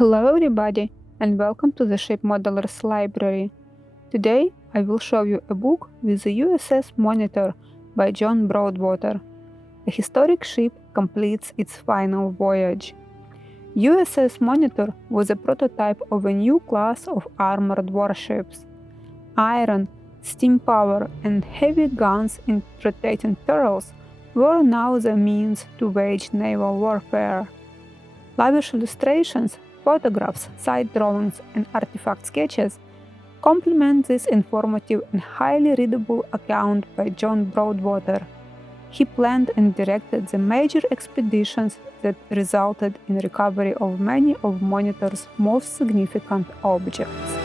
Hello everybody and welcome to the Ship Modelers Library. Today I will show you a book with the USS Monitor by Jonh Broadwater. A historic ship completes its final voyage. USS Monitor was a prototype of a new class of armored warships. Iron, steam power and heavy guns in rotating turrets were now the means to wage naval warfare. Lavish illustrations, photographs, side drawings, and artifact sketches complement this informative and highly readable account by Jonh Broadwater. He planned and directed the major expeditions that resulted in recovery of many of Monitor's most significant objects.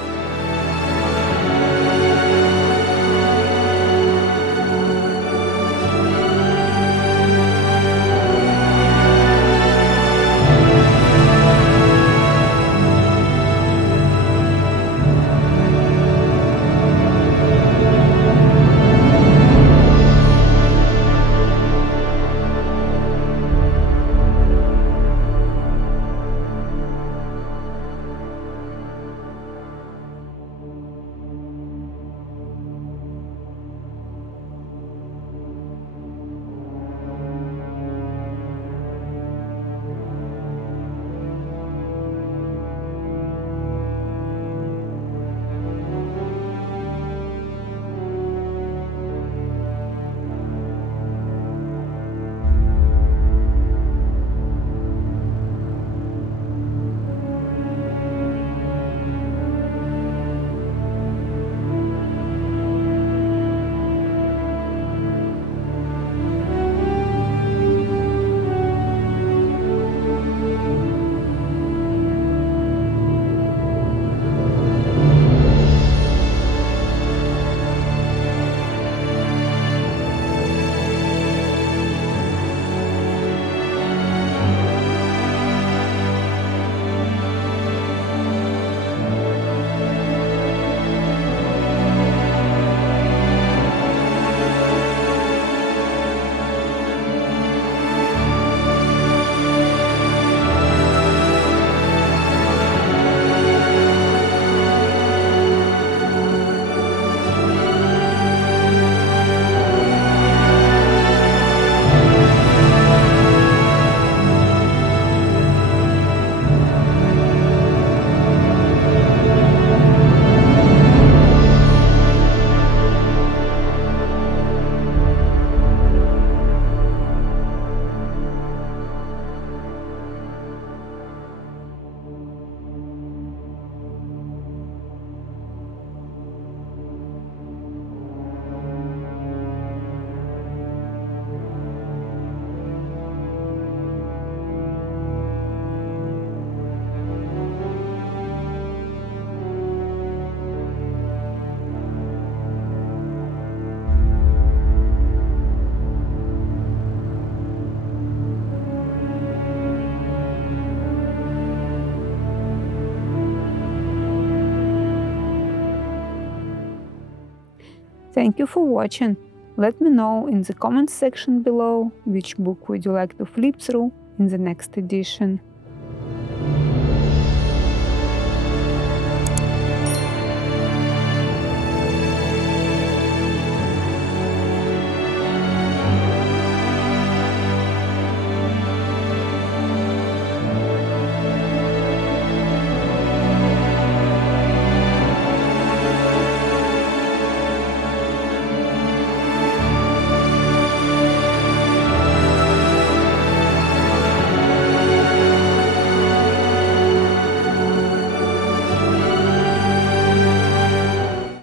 Thank you for watching. Let me know in the comments section below which book would you like to flip through in the next edition.